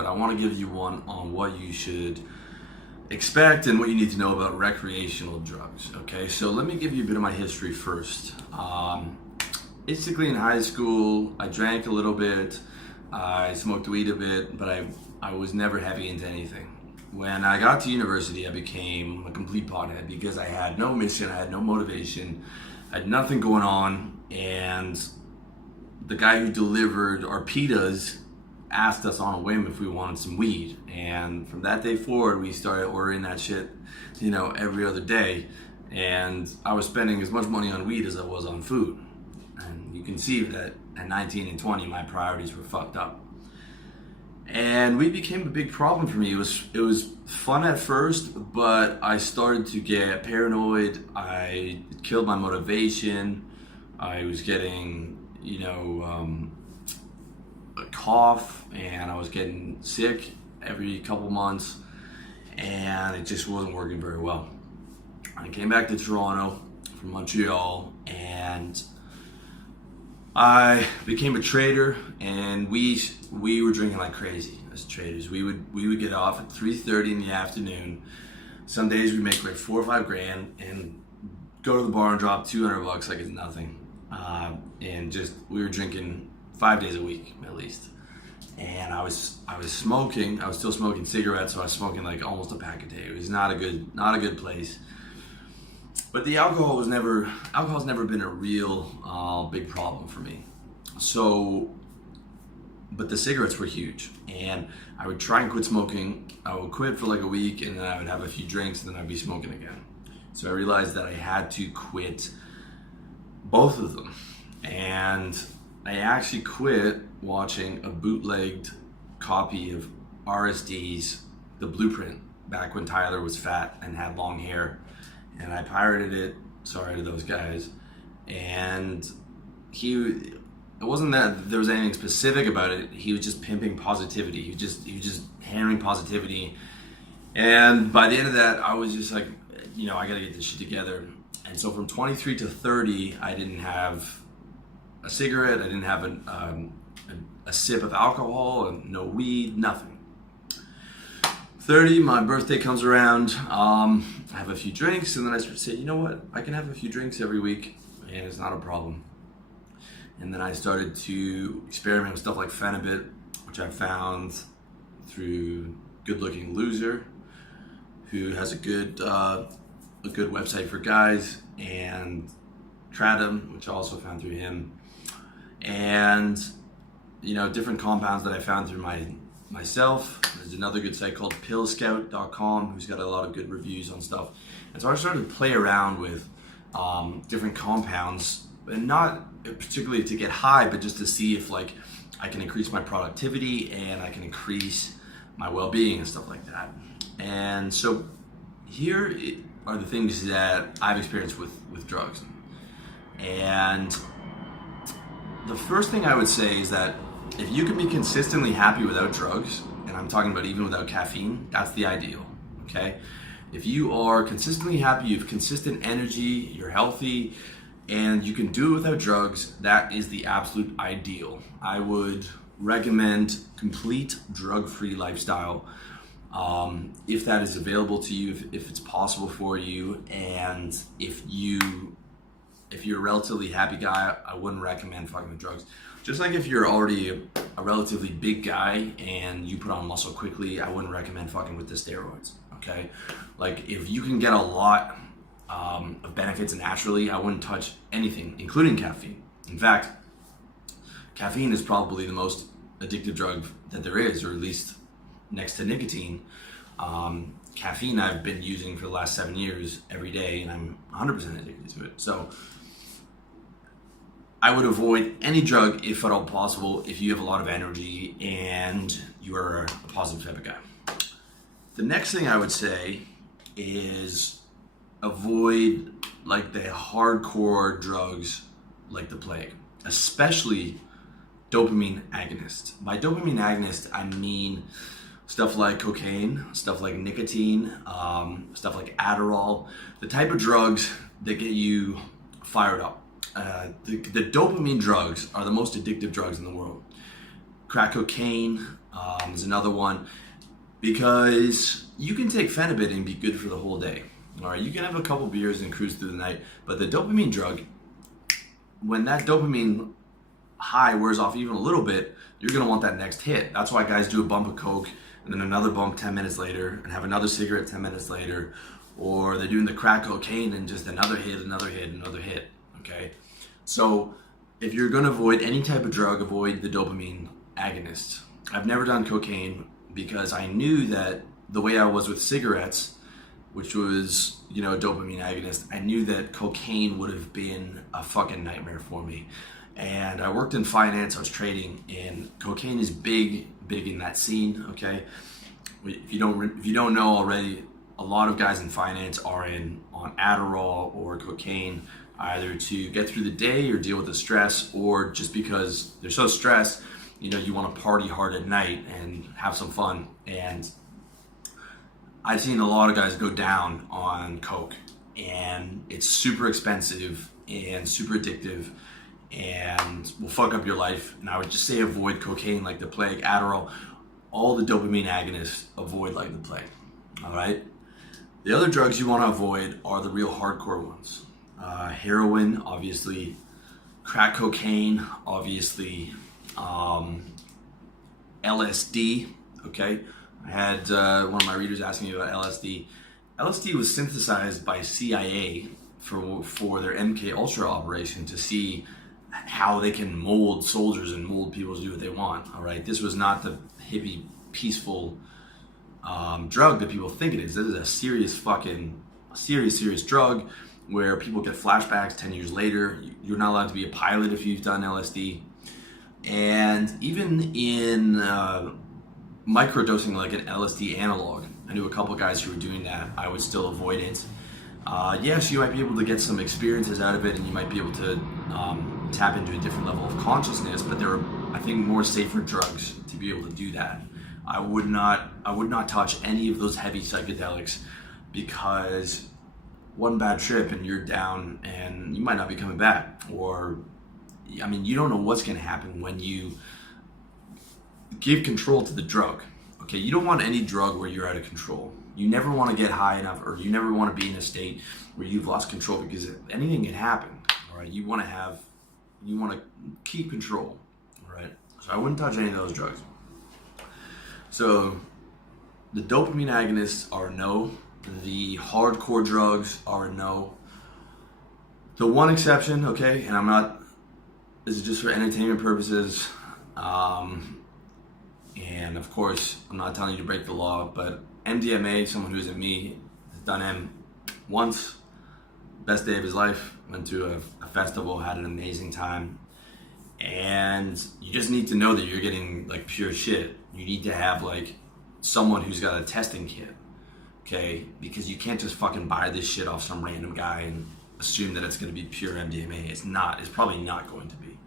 but I want to give you one on what you should expect and what you need to know about recreational drugs. Okay, so let me give you a bit of my history first. Basically in high school, I drank a little bit, I smoked weed a bit, but I was never heavy into anything. When I got to university, I became a complete pothead because I had no mission, I had no motivation, I had nothing going on, and the guy who delivered our pitas asked us on a whim if we wanted some weed. And from that day forward, we started ordering that shit, every other day. And I was spending as much money on weed as I was on food. And you can see that at 19 and 20, my priorities were fucked up. And weed became a big problem for me. It was fun at first, but I started to get paranoid. It killed my motivation. I was getting, a cough, and I was getting sick every couple months, and it just wasn't working very well. I came back to Toronto from Montreal, and I became a trader, and we were drinking like crazy as traders. We would get off at 3:30 in the afternoon. Some days we make like $4 or $5 grand and go to the bar and drop $200 like it's nothing. And we were drinking 5 days a week at least. And I was smoking. I was still smoking cigarettes, so I was smoking like almost a pack a day. It was not a good place. But the alcohol's never been a real big problem for me. But the cigarettes were huge, and I would try and quit smoking. I would quit for like a week, and then I would have a few drinks, and then I'd be smoking again. So I realized that I had to quit both of them, and I actually quit watching a bootlegged copy of RSD's The Blueprint back when Tyler was fat and had long hair, and I pirated it. Sorry to those guys. And it wasn't that there was anything specific about it. He was just pimping positivity. He was just hammering positivity. And by the end of that, I was just like, I gotta get this shit together. And so from 23 to 30, I didn't have a cigarette. I didn't have a sip of alcohol, and no weed, nothing. 30, my birthday comes around. I have a few drinks, and then I start to say, you know what? I can have a few drinks every week, and it's not a problem. And then I started to experiment with stuff like Phenibut, which I found through Good Looking Loser, who has a good website for guys, and Kratom, which I also found through him, and different compounds that I found through myself. There's another good site called pillscout.com, who's got a lot of good reviews on stuff. And so I started to play around with different compounds, and not particularly to get high, but just to see if I can increase my productivity and I can increase my well-being and stuff like that. And so here are the things that I've experienced with drugs. And the first thing I would say is that if you can be consistently happy without drugs, and I'm talking about even without caffeine, that's the ideal, okay? If you are consistently happy, you have consistent energy, you're healthy, and you can do it without drugs, that is the absolute ideal. I would recommend complete drug-free lifestyle if that is available to you, if it's possible for you, and if you're a relatively happy guy, I wouldn't recommend fucking with drugs. Just like if you're already a relatively big guy and you put on muscle quickly, I wouldn't recommend fucking with the steroids, okay? Like if you can get a lot of benefits naturally, I wouldn't touch anything, including caffeine. In fact, caffeine is probably the most addictive drug that there is, or at least next to nicotine. Caffeine I've been using for the last 7 years every day, and I'm 100% addicted to it. So I would avoid any drug if at all possible if you have a lot of energy and you are a positive type of guy. The next thing I would say is avoid the hardcore drugs like the plague, especially dopamine agonists. By dopamine agonist, I mean stuff like cocaine, stuff like nicotine, stuff like Adderall, the type of drugs that get you fired up. The dopamine drugs are the most addictive drugs in the world. Crack cocaine, is another one, because you can take Phenibut and be good for the whole day. All right, you can have a couple beers and cruise through the night, but the dopamine drug, when that dopamine high wears off even a little bit, you're gonna want that next hit. That's why guys do a bump of Coke and then another bump 10 minutes later and have another cigarette 10 minutes later, or they're doing the crack cocaine and just another hit, okay? So if you're gonna avoid any type of drug, avoid the dopamine agonist. I've never done cocaine because I knew that the way I was with cigarettes, which was, a dopamine agonist, I knew that cocaine would have been a fucking nightmare for me. And I worked in finance, I was trading, and cocaine is big in that scene, okay? If you don't know already, a lot of guys in finance are on Adderall or cocaine, either to get through the day or deal with the stress, or just because they're so stressed, you want to party hard at night and have some fun. And I've seen a lot of guys go down on coke, and it's super expensive and super addictive and will fuck up your life. And I would just say avoid cocaine like the plague. Adderall, all the dopamine agonists, avoid like the plague. All right. The other drugs you want to avoid are the real hardcore ones. Heroin, obviously. Crack cocaine, obviously. LSD, okay? I had one of my readers asking me about LSD. LSD was synthesized by CIA for their MK Ultra operation to see how they can mold soldiers and mold people to do what they want, all right? This was not the hippie, peaceful drug that people think it is. This is a serious drug where people get flashbacks 10 years later. You're not allowed to be a pilot if you've done LSD. And even in microdosing like an LSD analog, I knew a couple guys who were doing that. I would still avoid it. Yes, you might be able to get some experiences out of it, and you might be able to tap into a different level of consciousness, but there are, I think, more safer drugs to be able to do that. I would not touch any of those heavy psychedelics, because one bad trip and you're down and you might not be coming back. Or, you don't know what's going to happen when you give control to the drug. Okay, you don't want any drug where you're out of control. You never want to get high enough, or you never want to be in a state where you've lost control, because anything can happen. All right, you want to keep control. All right, so I wouldn't touch any of those drugs. So the dopamine agonists are a no. The hardcore drugs are a no. The one exception, okay, and this is just for entertainment purposes, and of course, I'm not telling you to break the law, but MDMA, someone who isn't me, has done M once, best day of his life, went to a festival, had an amazing time, and you just need to know that you're getting like pure shit. You need to have like someone who's got a testing kit, okay, because you can't just fucking buy this shit off some random guy and assume that it's going to be pure MDMA. It's not. It's probably not going to be.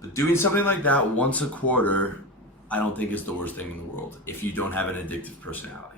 But doing something like that once a quarter, I don't think is the worst thing in the world if you don't have an addictive personality.